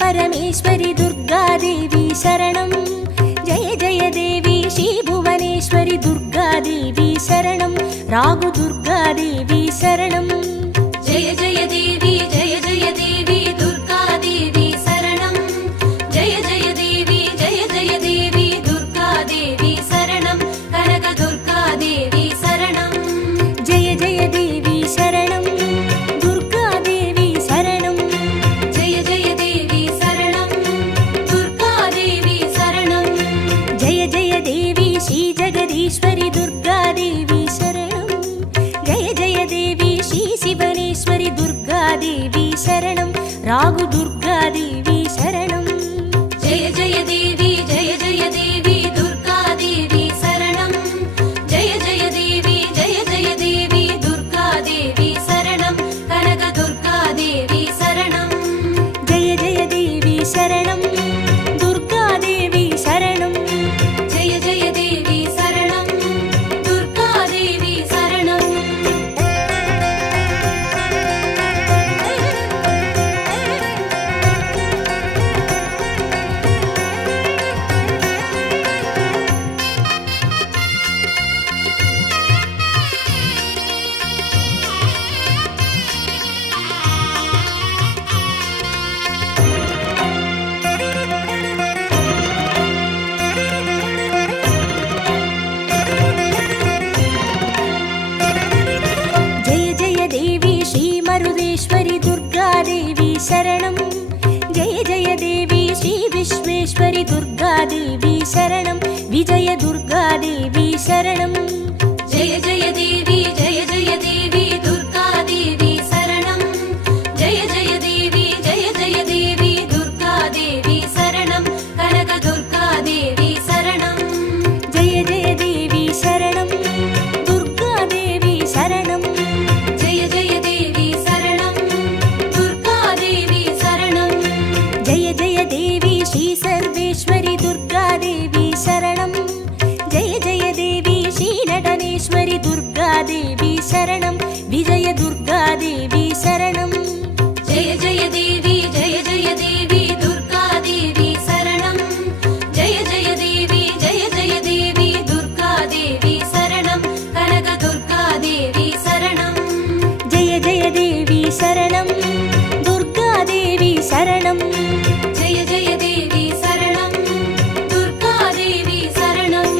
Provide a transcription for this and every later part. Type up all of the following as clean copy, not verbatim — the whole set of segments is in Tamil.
परमेश्वरि दुर्गादेवी शरणं जय जय देवी श्री भुवनेश्वरि दुर्गादेवी शरणं रागु दुर्गादेवी शरणं जय जय देवी दुर्गादेवी शरणं जय जय देवी दुर्गादेवी शरणं कनक दुर्गादेवी शरणं जय जय देवी शरणं दुर्गादेवी शरणं जय जय देवी शरणं दुर्गादेवी शरणं जय जय देवी श्री जगदीश्वरि दुर्गादेवी शरणं जय जय देवी श्री शिवनेश्वरि दुर्गादेवी शरणं रागु दुर्गादेवी शरणं जय जय देवी दुर्गादेवी शरणं जय जय देवी दुर्गादेवी शरणं कनक दुर्गादेवी शरणं जय जय देवी शरणं दुर्गादेवी शरणं जय जय देवी शरणं दुर्गादेवी शरणं जय जय देवी श्री मरुदेश्वरि दुर्गादेवी शरणं जय जय देवी श्री विश्वेश्वरि दुर्गादेवी शरणं विजय दुर्गादेवी शरणं जय जय देवी दुर्गादेवी शरणं जय जय देवी दुर्गादेवी शरणं कनक दुर्गादेवी शरणं जय जय देवी शरणं दुर्गादेवी शरणं जय जय देवी शरणं दुर्गादेवी शरणं जय जय देवी श्री सर्वेश्वरि दुर्गादेवी शरणं जय जय देवी श्री नटनेश्वरि दुर्गादेवी शरणं विजय दुर्गादेवी शरणं जय जय देवी दुर्गादेवी शरणं जय जय देवी दुर्गादेवी शरणं कनक दुर्गादेवी शरणं जय जय देवी शरणं दुर्गादेवी शरणं जय जय देवी शरणं दुर्गादेवी शरणं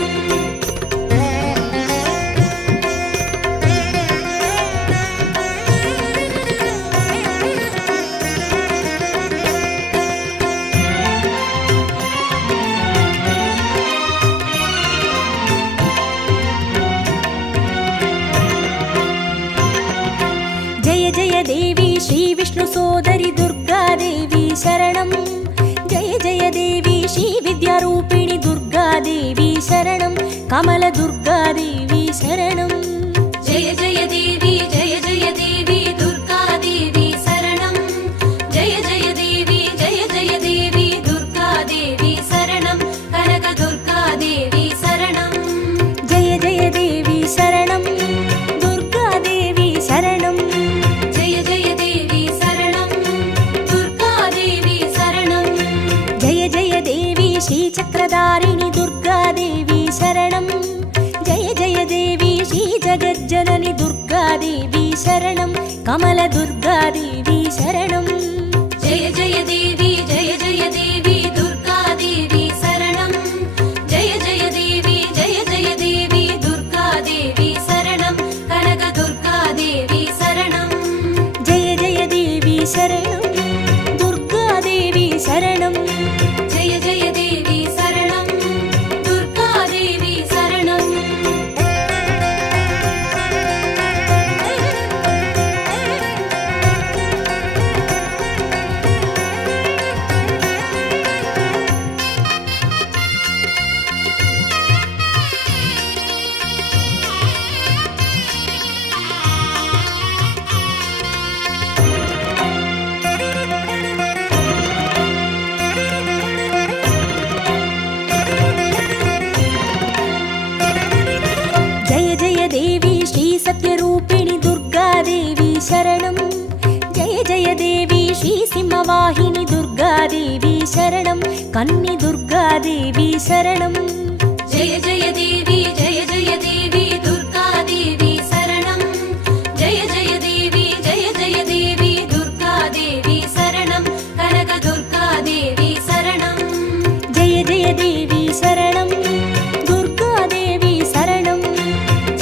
जय जय देवी श्री विष्णु सोदरि दुर्गादेवी शरणं जय जय देवी श्री विद्यारूपिणि दुर्गादेवी शरणं कमल दुर्गादेवी शरणं जय जय देवी दुर्गादेवी शरणं जय जय देवी दुर्गादेवी शरणं कनक दुर्गादेवी शरणं जय जय देवी शरणं दुर्गादेवी शरणं जय जय देवी शरणं दुर्गादेवी शरणं जय जय देवी श्री चक्रधारिणि दुर्गादेवी शरणं जय जय देवी श्री जगज्जननि दुर्गादेवी शरणं कमल दुर्गादेवी शरणं जय जय देवी दुर्गादेवी शरणं जय जय देवी दुर्गादेवी शरणं कनक दुर्गादेवी शरणं जय जय देवी शरणं दुर्गादेवी शरणं जय जय देवी शरणं दुर्गादेवी शरणं जय जय देवी श्री सत्यरूपिणि दुर्गादेवी शरणं जय जय देवी श्री सिंहवाहिनि दुर्गा दुर्गादेवी शरणं कन्नि दुर्गादेवी शरणं जय जय देवी जय जय देवी दुर्गा देवी शरणं जय जय देवी दुर्गा देवी शरणं कनक दुर्गा देवी शरणं जय जय देवी शरणं दुर्गादेवी शरणं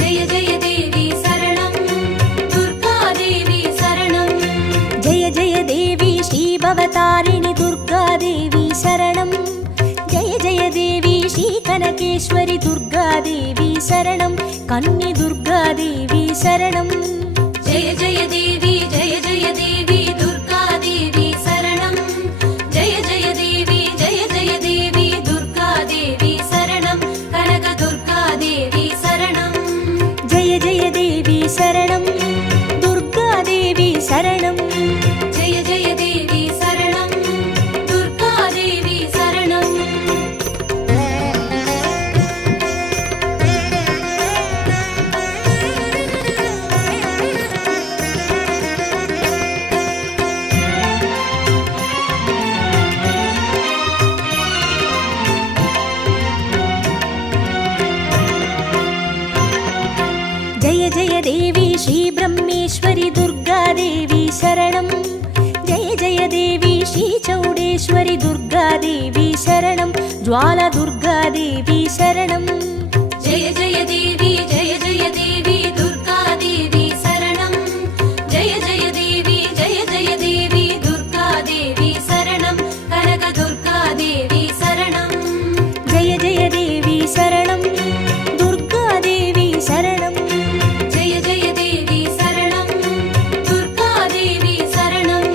जय जय देवी शरणं दुर्गा देवी शरणं जय जय देवी श्रीभवतारिणि दुर्गादेवी शरणं जय जय देवी श्रीकनकेश्वरि दुर्गादेवी शरणं कन्नि दुर्गादेवी शरणं जय जय देवी दुर्गा देवी शरणं जय जय देवी दुर्गा देवी शरणं कनक दुर्गा देवी शरणं जय जय देवी शरणं दुर्गादेवी शरणं जय जय देवी शरणं दुर्गा देवी शरणं जय जय देवी श्रीब्रह्मेश्वरि दुर्गादेवी शरणं जय जय देवी श्रीचौडेश्वरि दुर्गादेवी शरणं ज्वालदुर्गादेवी शरणं जय जय देवी दुर्गा देवी शरणं जय जय देवी दुर्गा देवी शरणं कनक दुर्गा देवी शरणं जय जय देवी शरणं दुर्गादेवी शरणं जय जय देवी शरणं दुर्गा देवी शरणं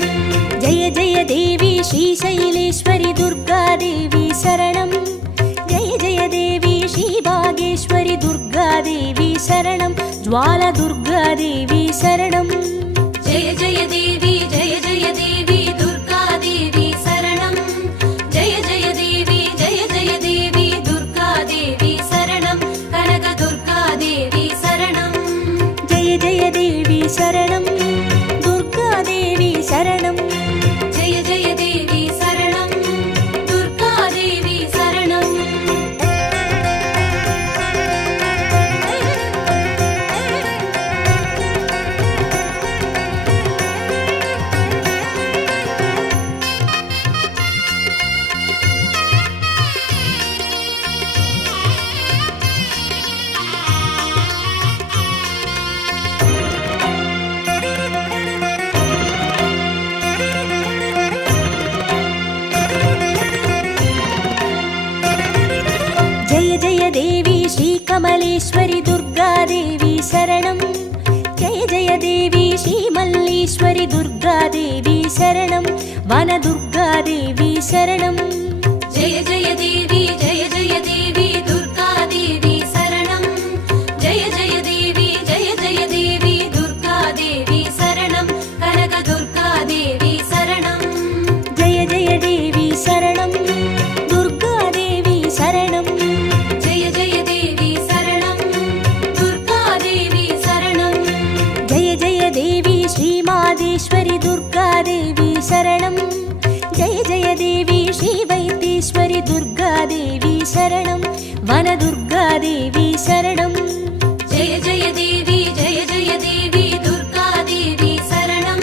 जय जय देवी श्रीशैलेश्वरि दुर्गादेवी शरणं जय जय देवी श्रीभागेश्वरि दुर्गादेवी शरणं ज्वालदुर्गादेवी शरणं जय जय देवी दुर्गा देवी शरणं जय जय देवी दुर्गा देवी शरणं कनक दुर्गा देवी शरणं जय जय देवी शरणं दुर्गादेवी शरणं जय जय देवी शरणं दुर्गा देवी शरणं जय जय देवी श्रीकमलेश्वरि दुर्गादेवी शरणं जय जय देवी श्रीमल्लीश्वरि दुर्गादेवी शरणं वनदुर्गादेवी शरणं जय जय देवी दुर्गा देवी शरणं जय जय देवी दुर्गा देवी शरणं कनक दुर्गा देवी शरणं जय जय देवी शरणं दुर्गादेवी शरणं जय जय देवी शरणं दुर्गा देवी शरणं जय जय देवी श्रीमादेश्वरि दुर्गादेवी शरणं जय जय देवी श्रीवैद्येश्वरि दुर्गादेवी शरणं वनदुर्गादेवी शरणं जय जय देवी दुर्गा देवी शरणं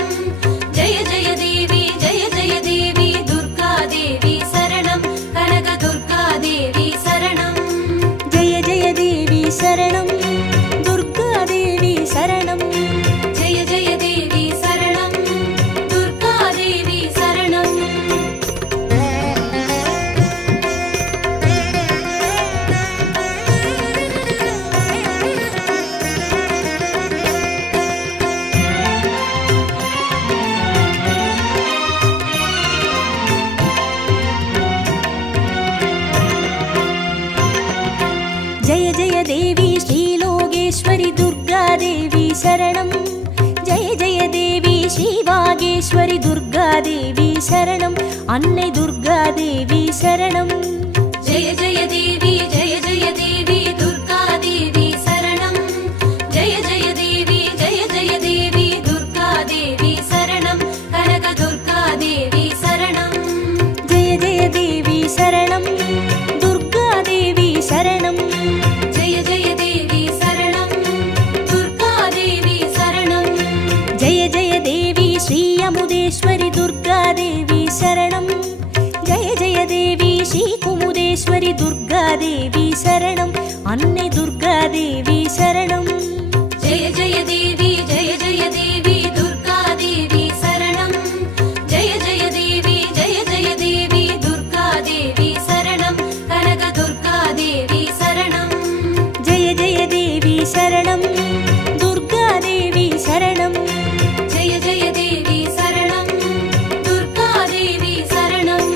जय जय देवी दुर्गा देवी शरणं कनक दुर्गा देवी शरणं जय जय देवी शरणं दुर्गादेवी शरणं जय जय देवी शरणं दुर्गा देवी शरणं जय जय देवी श्रीलोकेश्वरि दुर्गादेवी शरणं जय जय देवी श्रीवागेश्वरि दुर्गादेवी शरणं अन्नै दुर्गादेवी शरणं जय जय देवी दुर्गा देवी शरणं जय जय देवी दुर्गा देवी शरणं कनक दुर्गा देवी शरणं துர்காதேவி சரணம் அன்னை துர்காதேவி சரணம் ஜெய ஜெய தேவி ஜெய ஜெய தேவி துர்காதேவி சரணம் ஜெய ஜெய தேவி ஜெய ஜெய தேவி துர்காதேவி சரணம் கனக துர்காதேவி சரணம் ஜெய ஜெய தேவி சரணம் துர்காதேவி சரணம் ஜெய ஜெய தேவி சரணம் துர்காதேவி சரணம்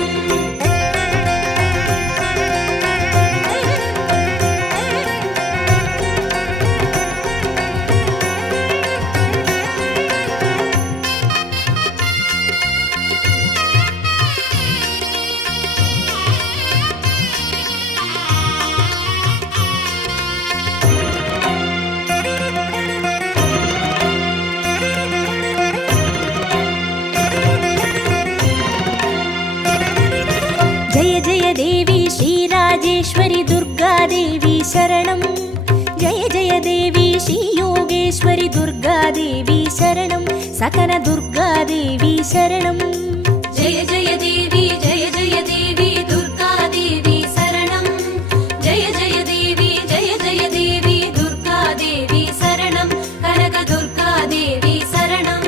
ஜெய ஜெய தேவி ஸ்ரீராஜேஸ்வரி துர்காதேவி சரணம் ஜெய ஜெய தேவி ஸ்ரீ யோகேஸ்வரி துர்காதேவி சரணம் சகன துர்காதேவி சரணம் ஜெய ஜெய தேவி ஜெய ஜெய தேவி துர்காதேவி சரணம் ஜெய ஜெய தேவி ஜெய ஜெய தேவி துர்காதேவி சரணம் கனக துர்காதேவி சரணம்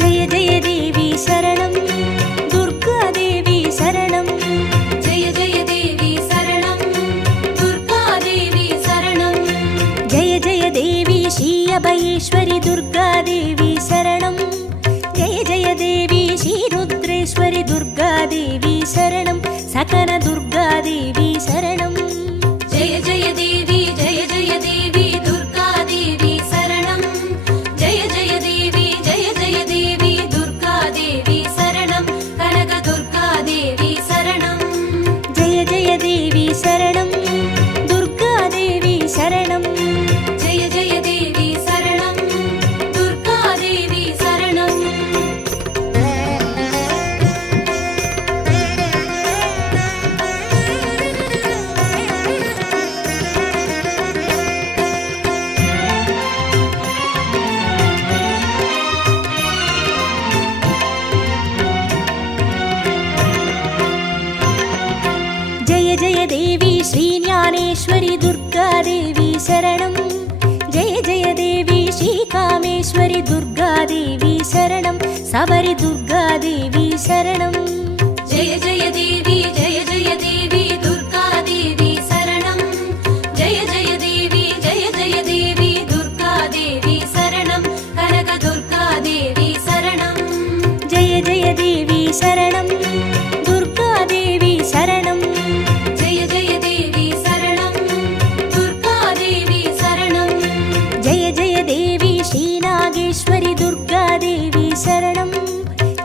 ஜெய ஜெய தேவி சரணம் துர்காதேவி சரணம் ஜெய ஜெய தேவி சரணம் துர்காதேவி சரணம் ஜெய ஜெய தேவி ஸ்ரீ அபயேஸ்வரி துர்காதேவி சரணம் ஜெய ஜெய தேவி ஸ்ரீ ருத்ரேஸ்வரி துர்காதேவி சரணம் சகன துர்காதேவி சரணம் ஜெய ஜெய தேவி ஜெய ஜெய தேவி துர்காதேவி சரணம் ஜெய ஜெய தேவி ஜெய ஜெய தேவி துர்காதேவி சரணம் கனக துர்காதேவி சரணம் ஜெய ஜெய தேவி சரணம் துர்காதேவி சரணம் ஜெய ஜெய தேவி சரணம் துர்காதேவி சரணம் ஜெய ஜெய தேவி ஸ்ரீ ஞானேஸ்வரி துர்காதேவி சரணம் ஜெய ஜெய தேவி ஸ்ரீ காமேஸ்வரி துர்காதேவி சரணம் சபரி துர்காதேவி சரணம் ஜெய ஜெய தேவி ஜெய ஜெய தேவி துர்காதேவி சரணம் ஜெய ஜெய தேவி ஜெய ஜெய தேவி துர்காதேவி சரணம் கனக துர்காதேவி சரணம் ஜெய ஜெய தேவி சரணம் துர்காதேவி சரணம் ஜெய ஜெய தேவி சரணம் துர்காதேவி சரணம் ஜெய ஜெய தேவி ஸ்ரீ நாகேஸ்வரி துர்காதேவி சரணம்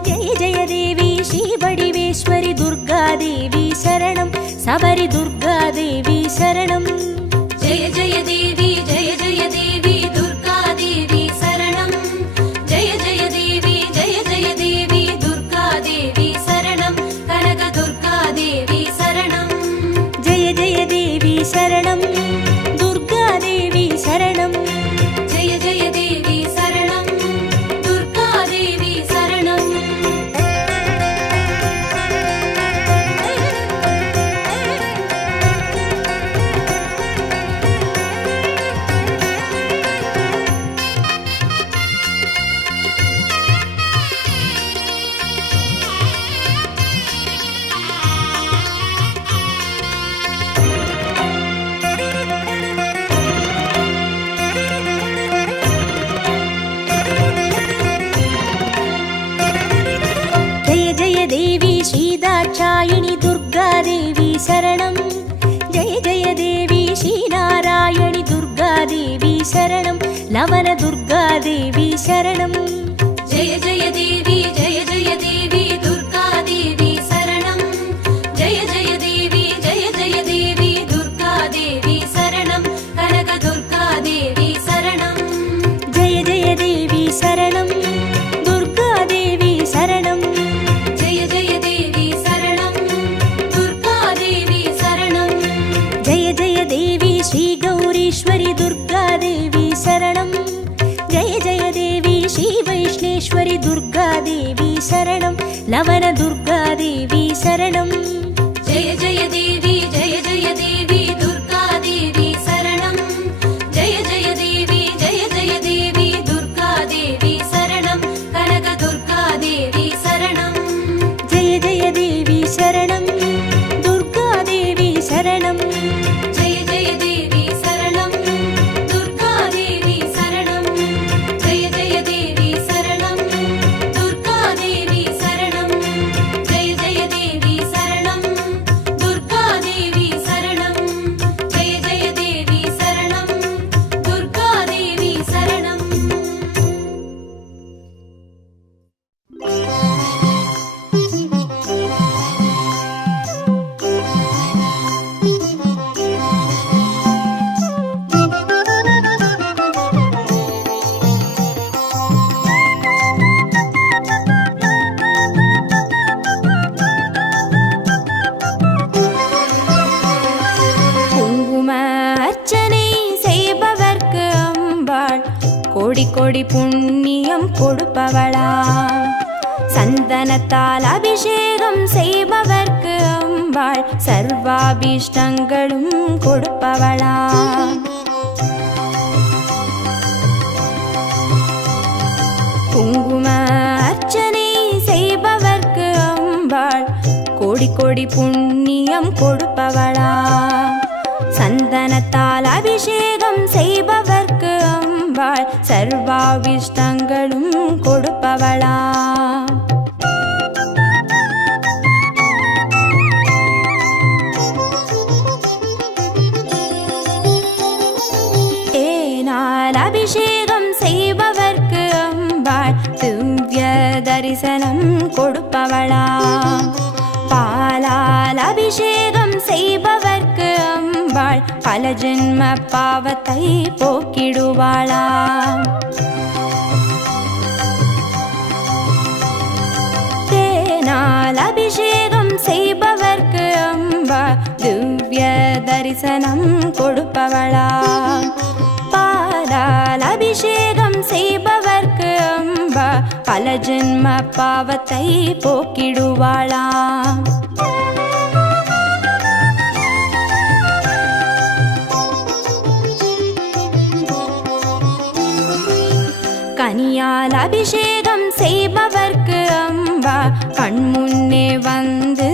ஜெய ஜெய தேவி ஸ்ரீ வடிவேஸ்வரி துர்காதேவி சரணம் சபரி துர்காதேவி சரணம் ஜெய ஜெய தேவி ஜெய ஜெய தேவி துர்காதேவி சரணம் ஜெய ஜெய தேவி ஜெய ஜெய தேவி துர்காதேவி சரணம் கனக துர்காதேவி சரணம் ஜெய ஜெய தேவி சரணம் துர்காதேவி சரணம் ஜெய ஜெய தேவி சரணம் துர்காதேவி சரணம் ஜெய ஜெய தேவி ஸ்ரீ தாட்சாயினி துர்காதேவி சரணம் ஜெய ஜெய தேவி ஸ்ரீ நாராயணி துர்காதேவி சரணம் லவன துர்காதேவி சரணம் ஜெய ஜெய தேவி ஜெய ஜெய தேவி துர்காதேவி சரணம் ஜெய ஜெய தேவி ஜெய ஜெய தேவி துர்காதேவி சரணம் கனக துர்காதேவி சரணம் ஜெய ஜெய தேவி சரணம் துர்காதேவி சரணம் ஜெய ஜெய தேவி சரணம் துர்காதேவி சரணம் ஜெய ஜெய தேவி ஸ்ரீ கௌரீஸ்வரி துர்காதேவி சரணம் ஜெய ஜெய தேவி ஸ்ரீ வைஷ்ணேஸ்வரி துர்காதேவி சரணம் லவன துர்காதேவி சரணம் ஜெய ஜெய தேவி ஜெய ஜெய தேவி கோடி புண்ணியம் கொடுப்பவளா சந்தனத்தால் அபிஷேகம் செய்பவர்க்கு அம்பாள் சர்வாபீஷ்டங்களும் கொடுப்பவளா குங்கும அர்ச்சனை செய்பவர்க்கு அம்பாள் கோடி கோடி புண்ணியம் கொடுப்பவளா சந்தனத்தால் அபிஷேகம் செய்பவர்க்கு அம்பாள் சர்வாவிஷ்டங்களும் கொடுப்பவளா தேனால் அபிஷேகம் செய்பவர்க்கு அம்பாள் திவ்ய தரிசனம் கொடுப்பவளா பாலால் அபிஷேகம் செய்பவர்க்கு அம்பாள் பல ஜென்ம பாவத்தை போக்கிடுவாளா தேனால் அபிஷேகம் செய்பவர்க்கு அம்பாள் திவ்ய தரிசனம் கொடுப்பவளா பாலால் அபிஷேகம் செய்பவர்க்கு அம்பா பல ஜென்ம பாவத்தை போக்கிடுவாளா கனியால் அபிஷேகம் செய்பவர்க்கு அம்பா கண்முன்னே வந்து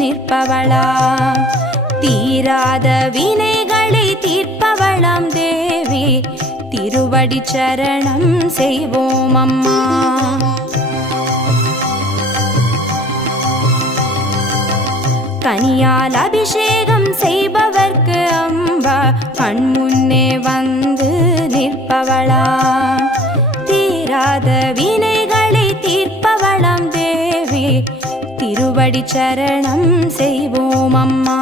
நிற்பவளா தீராத வினைகளை தீர்ப்பவளாம் தேவி திருவடி சரணம் செய்வோம் அம்மா கனியால் அபிஷேகம் செய்பவர்க்கு அம்பா கண்முன்னே வந்து நிற்பவளா தீராத வினைகளை தீர்ப்பவளாம் தேவி திருவடி சரணம் செய்வோம் அம்மா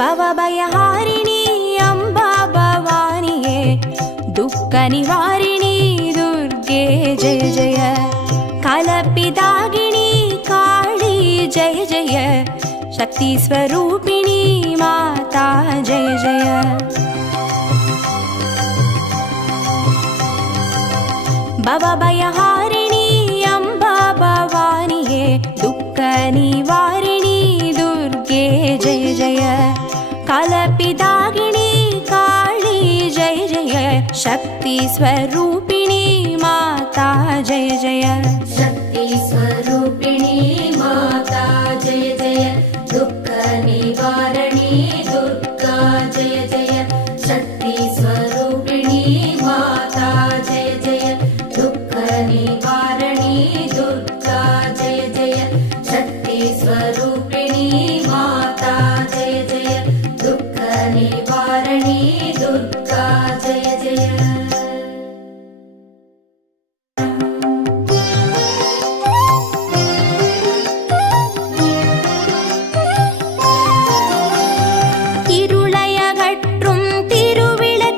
பவபயஹாரிணி அம்பா பவானியே துக்க நிவாரிணி துர்கே ஜெய ஜெய கலப்பிதாகினி காளி ஜெய ஜெய சக்தி ஸ்வரூபிணி மாதா ஜெய ஜெய பவபயஹாரிணி அம்பா பவானியே துக்க நிவாரிணி துர்கே ஜெய ஜெய கலப்பிதாகினி காளி ஜெய ஜெய சக்தி ஸ்வரூபிணி மாதா ஜெய ஜெய शक्ति स्वरूपिणी माता जय जय दुःख निवारणी दुर्गा जय जय शक्ति स्वरूपिणी माता जय जय दुःख निवारणी दुर्गा जय जय शक्ति स्वरूपिणी माता जय जय दुःख निवारणी दुर्गा जय जय இருளயகற்றும் திருவிளக்கேற்றும்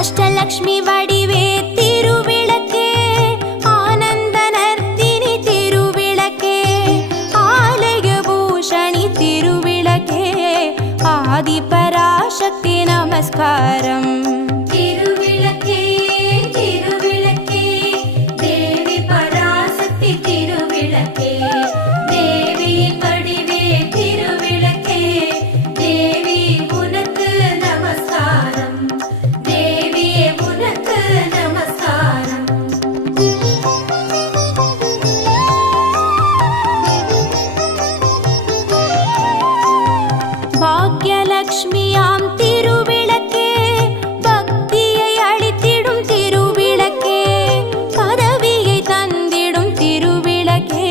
அஷ்டலக்ஷ்மி வடிவே திருவிளக்கே, ஆனந்த நர்த்தினி திருவிளக்கே, ஆலய பூஷணி திருவிளக்கே, ஆதி பராசக்தி நமஸ்காரம். திருவிளக்கே திருவிளக்கே தேவி பராசக்தி திருவிளக்கே, தேவியின் வடிவே திருவிளக்கே, தேவி உனக்கு நமஸ்காரம், தேவியே உனக்கு நமஸ்காரம். பாக்யலக்ஷ்மியாம் திருவிளக்கே, பக்தியை அளித்திடும் திருவிளக்கே, பதவியை தந்திடும் திருவிளக்கே,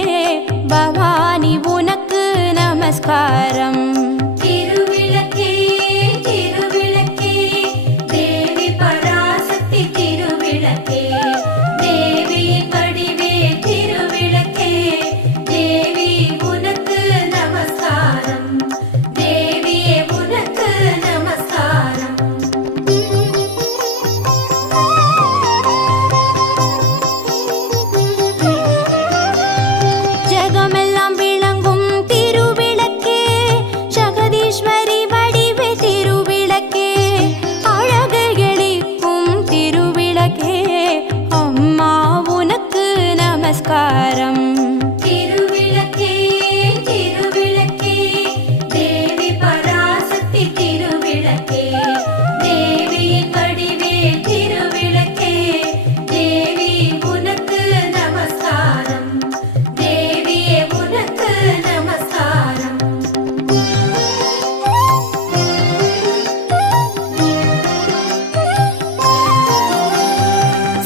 பவானி உனக்கு நமஸ்காரம். திருவிளக்கே திருவிளக்கே தேவி பராசக்தி திருவிளக்கே, தேவியின் வடிவே திருவிளக்கே, தேவி உனக்கு நமஸ்காரம், தேவியே உனக்கு நமஸ்காரம். ஜகமெல்லாம் விளங்கும் திருவிளக்கே, ஜெகதீஸ்வரி வடிவே திருவிளக்கே, அழகு எளிக்கும் திருவிளக்கே, அம்மா உனக்கு நமஸ்காரம். திருவிளக்கே திருவிளக்கே தேவி பராசக்தி திருவிளக்கே, தேவியின் வடிவே திருவிளக்கே, தேவி உனக்கு நமஸ்காரம், தேவியே உனக்கு நமஸ்காரம்.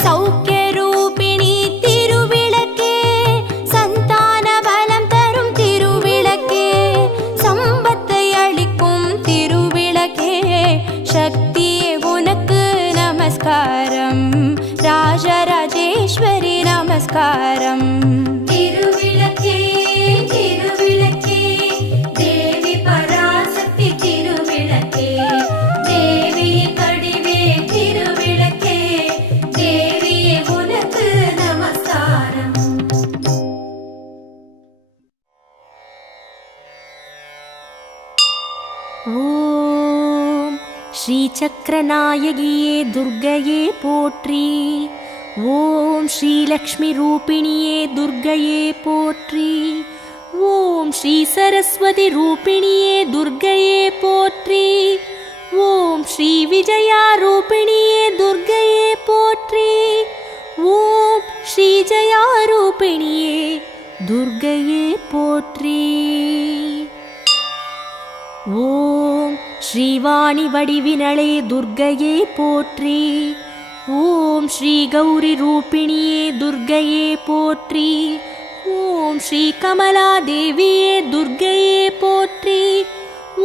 சௌக்கிய ரூபிணி திருவிளக்கே, சந்தான பலம் தரும் திருவிளக்கே, சம்பத்தை அளிக்கும் திருவிளக்கே, சக்தியே உனக்கு நமஸ்காரம், ராஜராஜேஸ்வரி நமஸ்காரம். திருவிளக்கே திருவிளக்கே தேவி பராசக்தி திருவிளக்கே, தேவியின் வடிவே திருவிளக்கே, தேவியே உனக்கு நமஸ்காரம். ஓம் ஸ்ரீ சக்கரநாயகியே துர்க்கையே போற்றி. ஓம் ஸ்ரீ லக்ஷ்மி ரூபிணியே துர்க்கையே போற்றி. ஓம் ஸ்ரீ சரஸ்வதி ரூபிணியே துர்க்கையே போற்றி. ஓம் ஸ்ரீ விஜயா ரூபிணியே துர்க்கையே போற்றி. ஓம் ஸ்ரீ ஜயா ரூபிணியே துர்க்கையே போற்றி. ஓம் ஸ்ரீவாணி வடிவினளே துர்க்கையே போற்றி. ஓம் ஸ்ரீ கௌரி ரூபிணியே துர்க்கையே போற்றி. ஓம் ஸ்ரீ கமலா தேவியே துர்க்கையே போற்றி.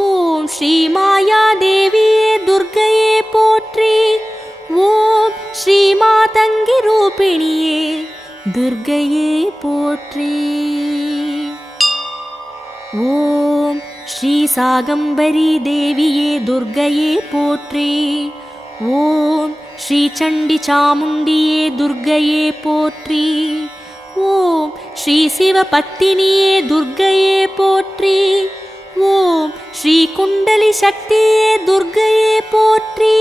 ஓம் ஸ்ரீ மாயா தேவியே துர்க்கையே போற்றி. ஓம் ஸ்ரீ மாதங்கி ரூபிணியே துர்க்கையே போற்றி. ஓம் ஸ்ரீ சாகம்பரி தேவியே துர்க்கையே போற்றி. ஓம் ஸ்ரீ சண்டி சாமுண்டியே துர்க்கையே போற்றி. ஓம் ஸ்ரீ சிவபத்தினியே துர்க்கையே போற்றி. ஓம் ஸ்ரீ குண்டலி சக்தியே துர்க்கையே போற்றி.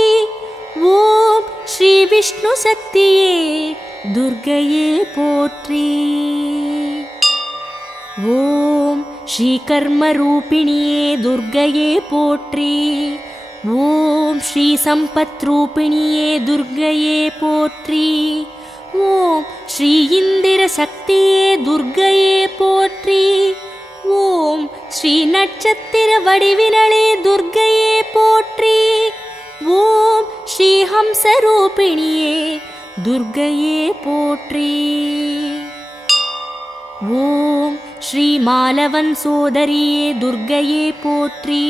ஓம் ஸ்ரீ விஷ்ணு சக்தியே துர்க்கையே போற்றி. ஓம் ஸ்ரீ கர்மரூபிணியே துர்க்கையே போற்றி. ஓம் ஸ்ரீ சம்பத் ரூபிணியே துர்க்கையே போற்றி. ஓம் ஸ்ரீ இந்திர சக்தியே துர்க்கையே போற்றி. ஓம் ஸ்ரீ நட்சத்திர வடிவினளே துர்க்கையே போற்றி. ஓம் ஸ்ரீ ஹம்ச ரூபிணியே துர்க்கையே போற்றி. ஓம் ஸ்ரீ மாலவன் சோதரியே துர்க்கையே போற்றி.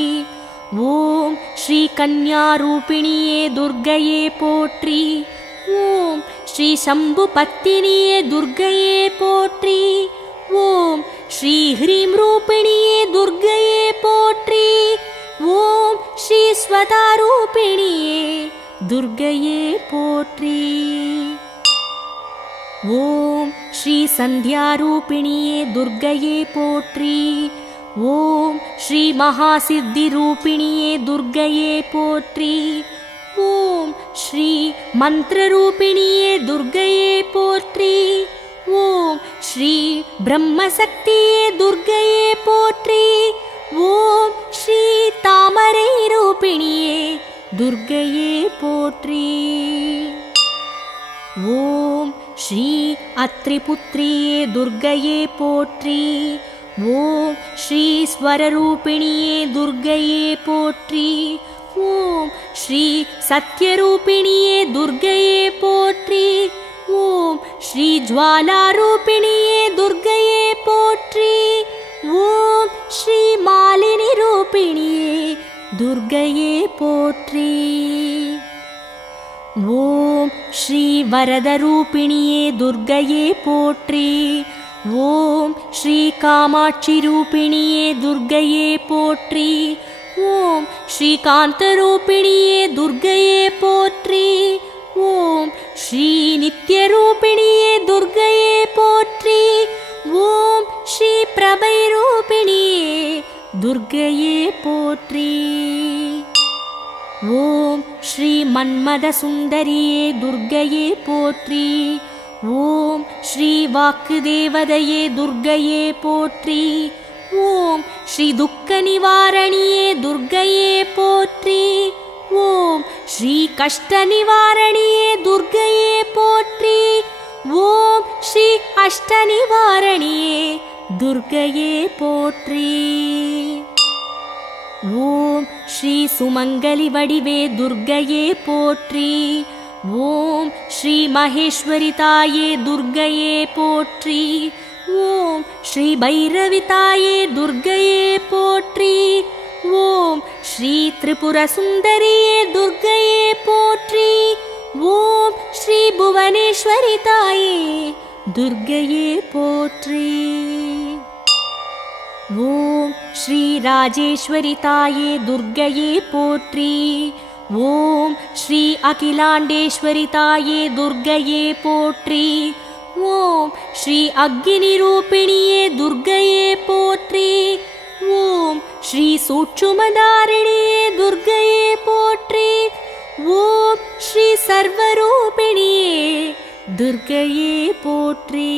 ஓம் ஸ்ரீ கன்யா ரூபிணியே துர்க்கையே போற்றி. ஓம் ஸ்ரீ சம்பு பத்தினியே துர்க்கையே போற்றி. ஓம் ஸ்ரீ ஹ்ரீம் ரூபிணியே துர்க்கையே போற்றி. ஓம் ஸ்ரீ ஸ்வதா ரூபிணியே துர்க்கையே போற்றி. ஓம் ஸ்ரீ சந்தியாரூபிணியே துர்க்கையே போற்றி. ஓம் ஸ்ரீ மகாசித்தி ரூபிணியே துர்க்கையே போற்றி. ஓம் ஸ்ரீ மந்திரரூபிணியே துர்க்கையே போற்றி. ஓம் ஸ்ரீ பிரம்மசக்தியே துர்க்கையே போற்றி. ஓம் ஸ்ரீ தாமரை ரூபிணியே துர்க்கையே போற்றி. ஓம் ஸ்ரீ அத்ரிபுத்ரியே துர்க்கையே போற்றி. ஓம் ஸ்ரீ ஸ்வரரூபிணியே துர்க்கையே போற்றி. ஓம் ஸ்ரீ சத்யரூபிணியே துர்க்கையே போற்றி. ஓம் ஸ்ரீ ஜ்வாலாரூபிணியே துர்க்கையே போற்றி. ஓம் ஸ்ரீ மாலினி ரூபிணியே துர்க்கையே போற்றி. ஓம் ஸ்ரீ வரதரூபிணியே துர்க்கையே போற்றி. ஓம் ஸ்ரீ காமாட்சி ரூபிணியே துர்க்கையே போற்றி. ஓம் ஸ்ரீ காந்தரூபிணியே துர்க்கையே போற்றி. ஓம் ஸ்ரீ நித்யரூபிணியே துர்க்கையே போற்றி. ஓம் ஸ்ரீ பிரபை ரூபிணியே துர்க்கையே போற்றி. ஓம் ஸ்ரீ மன்மத சுந்தரியே துர்க்கையே போற்றி. ஓம் ஸ்ரீ வாக்கு தேவதையே துர்க்கையே போற்றி. ஓம் ஸ்ரீ துக்க நிவாரணியே துர்க்கையே போற்றி. ஓம் ஸ்ரீ கஷ்ட நிவாரணியே துர்க்கையே போற்றி. ஓம் ஸ்ரீ அஷ்ட நிவாரணியே துர்க்கையே போற்றி. ஓம் ஸ்ரீ சுமங்கலி வடிவே துர்க்கையே போற்றி. ஓம் ஸ்ரீ மகேஸ்வரி தாயே துர்க்கையே போற்றி. ஓம் ஸ்ரீ பைரவி தாயே துர்க்கையே போற்றி. ஓம் ஸ்ரீ திரிபுர சுந்தரியே துர்க்கையே போற்றி. ஓம் ஸ்ரீ புவனேஸ்வரி தாயே துர்க்கையே போற்றி. ஓம் ஸ்ரீ ராஜேஸ்வரி தாயே துர்க்கையே போற்றி. ஓம் ஸ்ரீ அகிலாண்டேஸ்வரி தாயே துர்க்கையே போற்றி. ஓம் ஸ்ரீ அக்னி ரூபிணியே துர்க்கையே போற்றி. ஓம் ஸ்ரீ சூட்சுமதாரிணியே துர்க்கையே போற்றி. ஓம் ஸ்ரீ சர்வரூபிணியே துர்க்கையே போற்றி.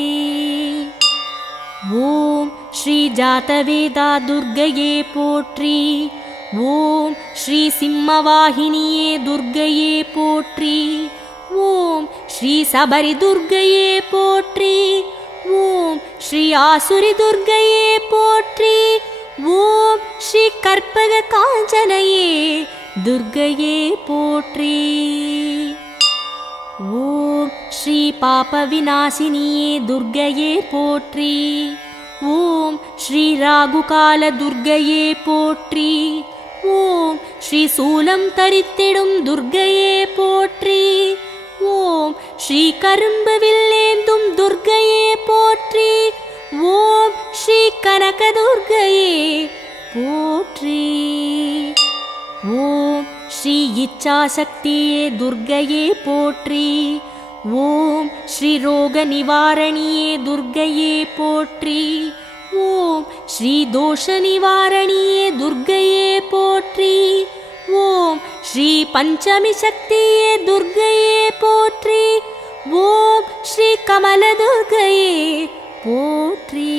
ஓம் ஸ்ரீ ஜாதவேதா துர்க்கையே போற்றி. ஓம் ஸ்ரீ சிம்மவாகினியே துர்க்கையே போற்றி. ஓம் ஸ்ரீ சபரி துர்க்கையே போற்றி. ஓம் ஸ்ரீ ஆசுரி துர்க்கையே போற்றி. ஓம் ஸ்ரீ கற்பக காஞ்சனையே துர்க்கையே போற்றி. ஓம் ஸ்ரீ பாப விநாசினியே துர்க்கையே போற்றி. ஓம் ஸ்ரீ ராகுகால துர்க்கையே போற்றி. ஓம் ஸ்ரீ சூலம் தரித்திடும் துர்க்கையே போற்றி. ஓம் ஸ்ரீ கரும்பு வில்லேந்தும் துர்க்கையே போற்றி. ஓம் ஸ்ரீ கனக துர்க்கையே போற்றி. ஓம் ஸ்ரீ இச்சாசக்தியே துர்க்கையே போற்றி. ஓம் ஸ்ரீ ரோக நிவாரணியே துர்க்கையே போற்றி. ஓம் ஸ்ரீ தோஷ நிவாரணியே துர்க்கையே போற்றி. ஓம் ஸ்ரீ பஞ்சமி சக்தியே துர்க்கையே போற்றி. ஓம் ஸ்ரீ கமல துர்க்கையே போற்றி.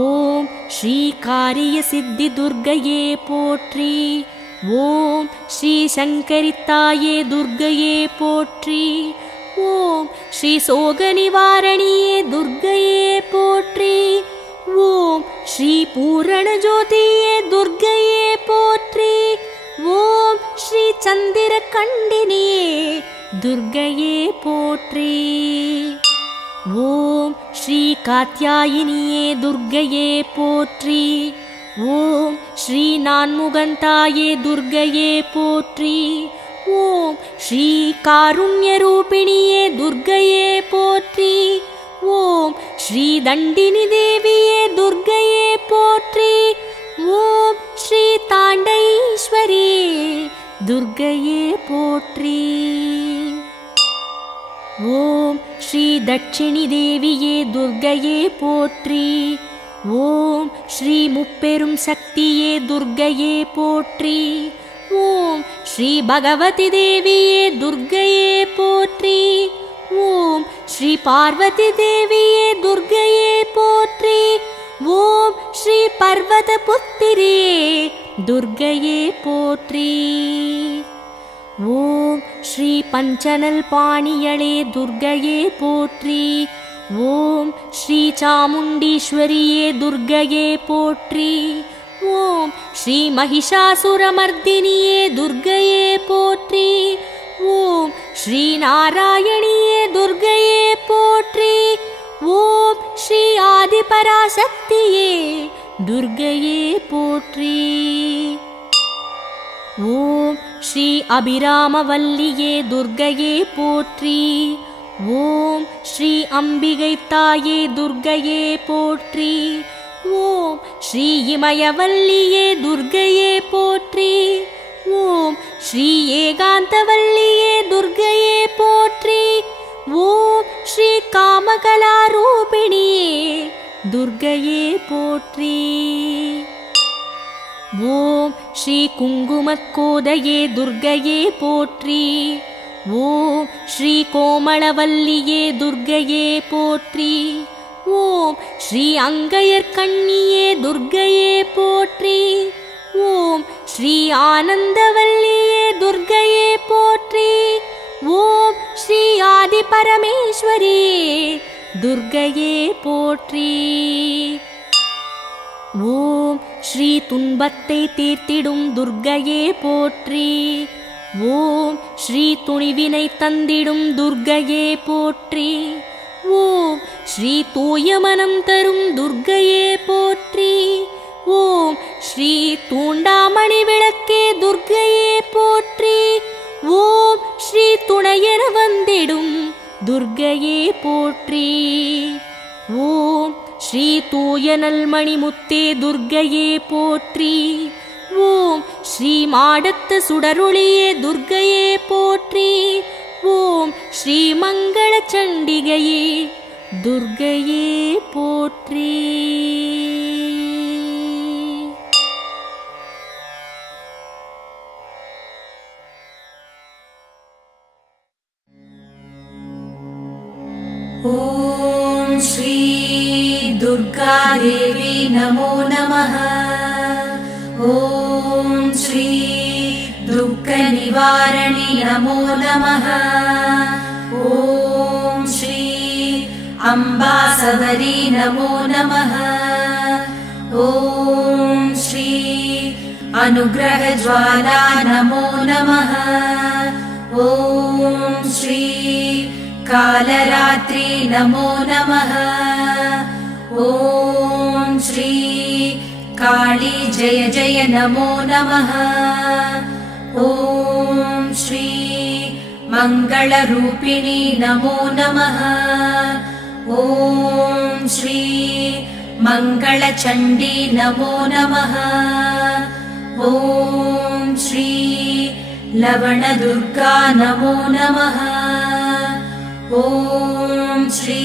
ஓம் ஸ்ரீ காரிய சித்தி துர்க்கையே போற்றி. ஓம் ஸ்ரீ சங்கரித்தாயே துர்க்கையே போற்றி. ஓம் ஸ்ரீ சோக நிவாரணியே துர்க்கையே போற்றி. ஓம் ஸ்ரீ பூரண ஜோதியே துர்க்கையே போற்றி. ஓம் ஸ்ரீ சந்திர கண்டினியே துர்க்கையே போற்றி. ஓம் ஸ்ரீ காத்யாயினியே துர்க்கையே போற்றி. ஓம் ஸ்ரீ நான்முகந்தாயே துர்க்கையே போற்றி. ஓம் ஸ்ரீ காருண்ய ரூபிணியே துர்க்கையே போற்றி. ஓம் ஸ்ரீ தண்டினி தேவியே துர்க்கையே போற்றி. ஓம் ஸ்ரீ தாண்டைஸ்வரியே துர்க்கையே போற்றி. ஓம் ஸ்ரீ தட்சிணி தேவியே துர்க்கையே போற்றி. ஓம் ஸ்ரீ முப்பெரும் சக்தியே துர்க்கையே போற்றி. ஓம் ஸ்ரீ பகவதி தேவியே துர்க்கையே போற்றி. ஓம் ஸ்ரீ பார்வதி தேவியே துர்க்கையே போற்றி. ஓம் ஸ்ரீ பர்வத புத்திரியே துர்க்கையே போற்றி. ஓம் ஸ்ரீ பஞ்சனல் பாணியளே துர்க்கையே போற்றி. ஓம் ஸ்ரீ சாமுண்டீஸ்வரியே துர்க்கையே போற்றி. ஓம் ஸ்ரீ மகிஷாசுரமர்தினியே துர்க்கையே போற்றி. ஓம் ஸ்ரீ நாராயணியே துர்க்கையே போற்றி. ஓம் ஸ்ரீ ஆதிபராசக்தியே துர்க்கையே போற்றி. ஓம் ஸ்ரீ அபிராமவல்லியே துர்க்கையே போற்றி. ஓம் ஸ்ரீ அம்பிகை தாயே துர்க்கையே போற்றி. ஓம் ஸ்ரீ இமயவல்லியே துர்க்கையே போற்றி. ஓம் ஸ்ரீ ஏகாந்தவல்லியே துர்க்கையே போற்றி. ஓம் ஸ்ரீ காமகலாரூபிணியே துர்க்கையே போற்றி. ஓம் ஸ்ரீ குங்குமக்கோதையே துர்க்கையே போற்றி. ஓம் ஸ்ரீ கோமளவல்லியே துர்க்கையே போற்றி. ஓம் ஸ்ரீ அங்கையர்கண்ணியே துர்க்கையே போற்றி. ஓம் ஸ்ரீ ஆனந்தவல்லியே துர்க்கையே போற்றி. ஓம் ஸ்ரீ ஆதிபரமேஸ்வரியே துர்க்கையே போற்றி. ஓம் ஸ்ரீ துன்பத்தை தீர்த்திடும் துர்க்கையே போற்றி. ஓம் ஸ்ரீ துணிவினை தந்திடும் துர்க்கையே போற்றி. ஓம் ஸ்ரீ தூய மனம் தரும் துர்க்கையே போற்றி. ஓம் ஸ்ரீ தூண்டாமணி விளக்கே துர்க்கையே போற்றி. ஓம் ஸ்ரீ துணையென வந்திடும் துர்க்கையே போற்றி. ஓம் ஸ்ரீ தூய நல்மணி முத்தே துர்க்கையே போற்றி. ஓம் ஸ்ரீ மாடத்து சுடரொளியே துர்க்கையே போற்றி. ஓம் ஸ்ரீ மங்கள சண்டிகையே துர்க்கையே போற்றி. ॐ श्री दुर्गा देवी नमो नमः. ॐ श्री दुःखनिवारणि नमो नमः. ॐ श्री अम्बासवरी नमो नमः. ॐ श्री अनुग्रहज्वाला नमो नमः. ॐ श्री कालरात्रि नमो नमः. ॐ श्री काली जय जय नमो नमः. ॐ श्री मङ्गलरूपिणी नमो नमः. ॐ श्री मङ्गलचण्डी नमो नमः. ॐ श्री लवणदुर्गा नमो नमः. ॐ श्री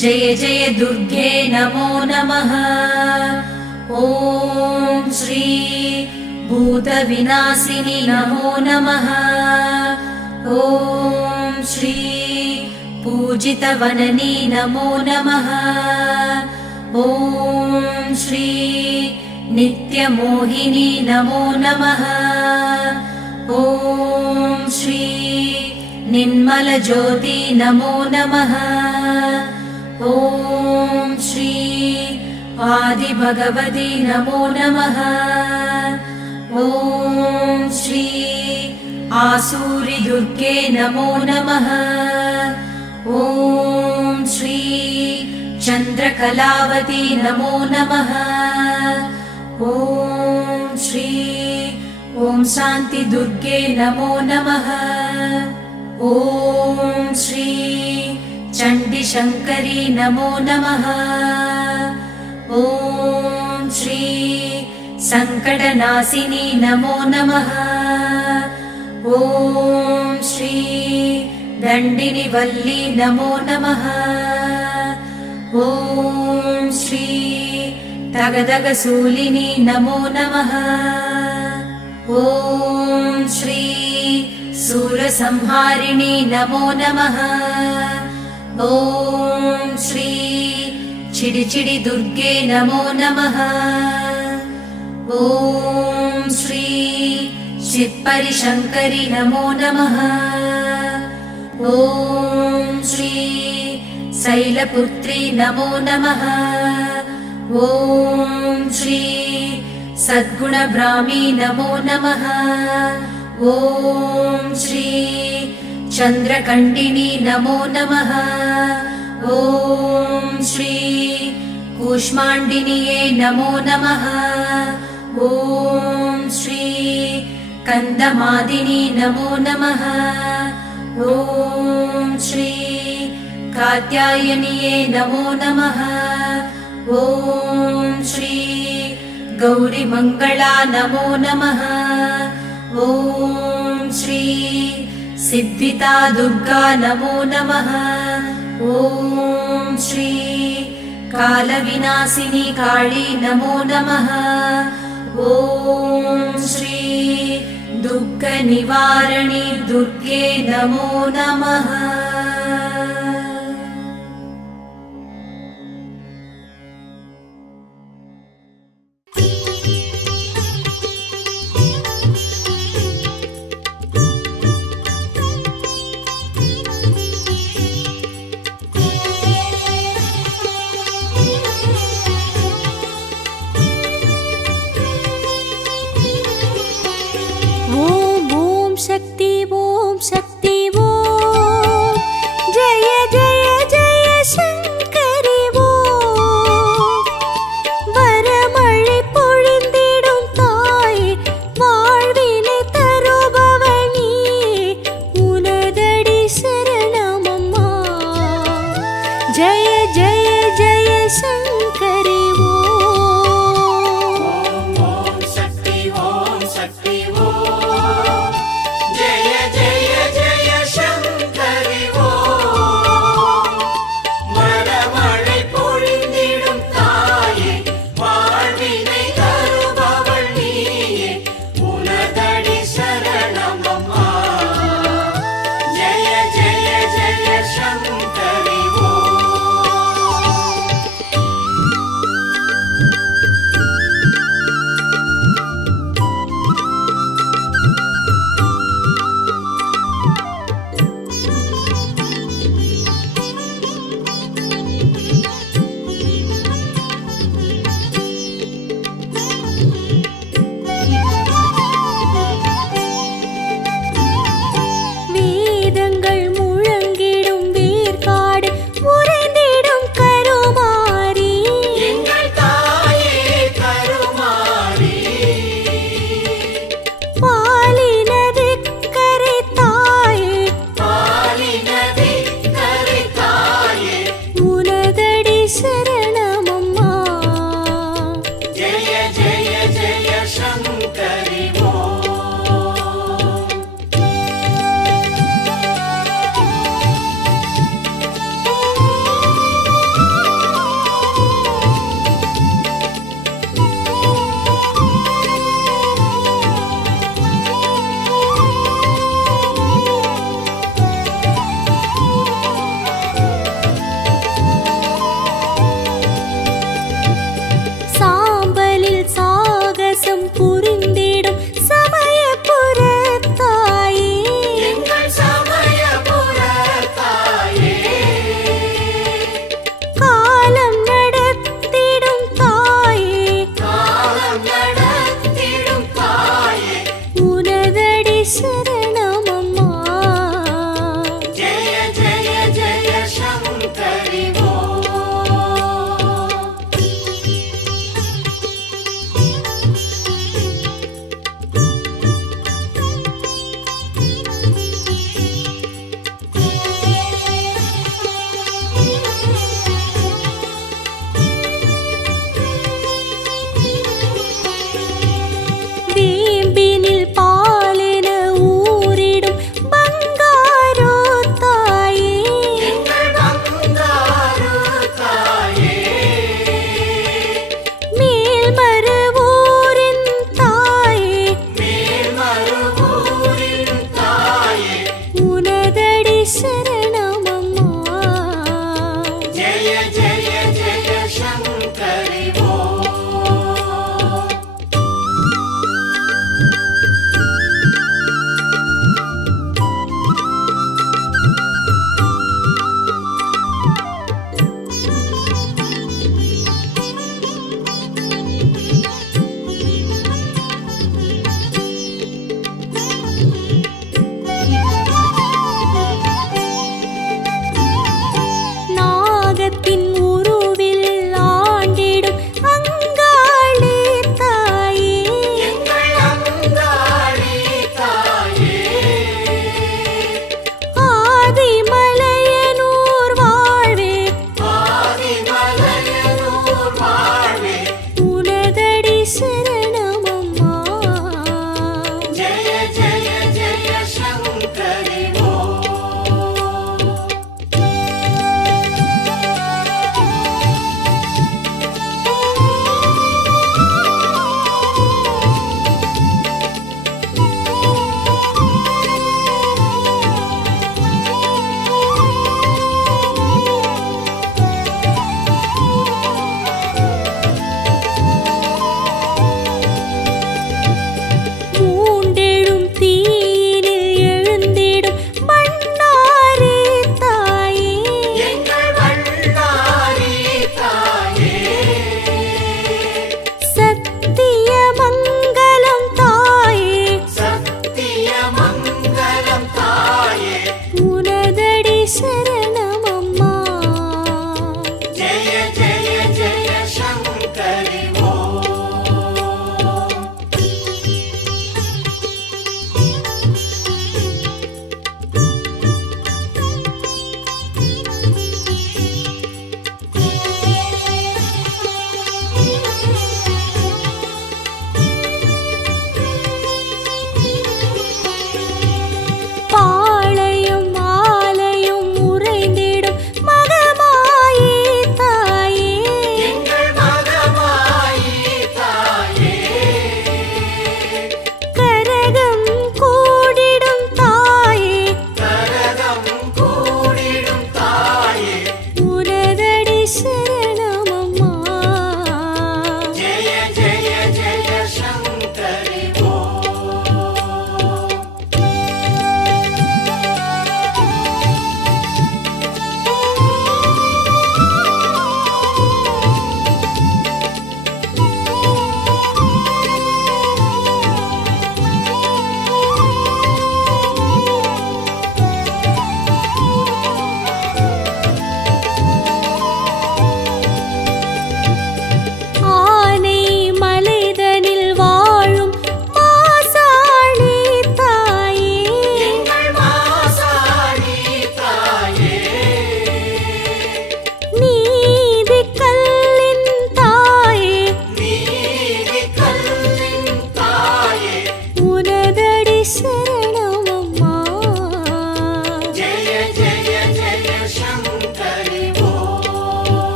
जय जय दुर्गे नमो नमः. ॐ श्री भूतविनाशिनी नमो नमः. ॐ श्री पूजितवननी नमो नमः. ॐ श्री नित्यमोहिनी नमो नमः. ॐ श्री निर्मलज्योति नमो नमः. ॐ श्री आदिभगवती नमो नमः. ॐ श्री आसूरि दुर्गे नमो नमः. ॐ श्री चन्द्रकलावती नमो नमः. ॐ श्री ॐ शान्ति दुर्गे नमो नमः. ॐ श्री चण्डीशङ्करी नमो नमः. ॐ श्री सङ्कटनाशिनी नमो नमः. ॐ श्री दण्डिनि वल्ली नमो नमः। ॐ श्री तगदगसूलिनी नमो नमः। ॐ श्री सूरसंहारिणी नमो नमः। ॐ श्री चिडिचिडि दुर्गे नमो नमः। ॐ श्री चित्परिशङ्करि नमो नमः। ॐ श्री शैलपुत्री नमो नमः। ॐ श्री सद्गुणब्राह्मी नमो नमः। ॐ श्री चन्द्रकण्डिनी नमो नमः। ॐ श्री कूष्माण्डिन्यै नमो नमः। ॐ श्री कन्दमादिनी नमो नमः। ॐ श्री कात्यायन्यै नमो नमः। ॐ श्री गौरीमङ्गला नमो नमः। ॐ श्री सिद्धिता दुर्गा नमो नमः। ॐ श्री कालविनाशिनी काली नमो नमः। ॐ श्री दुःखनिवारिणी दुर्गे नमो नमः।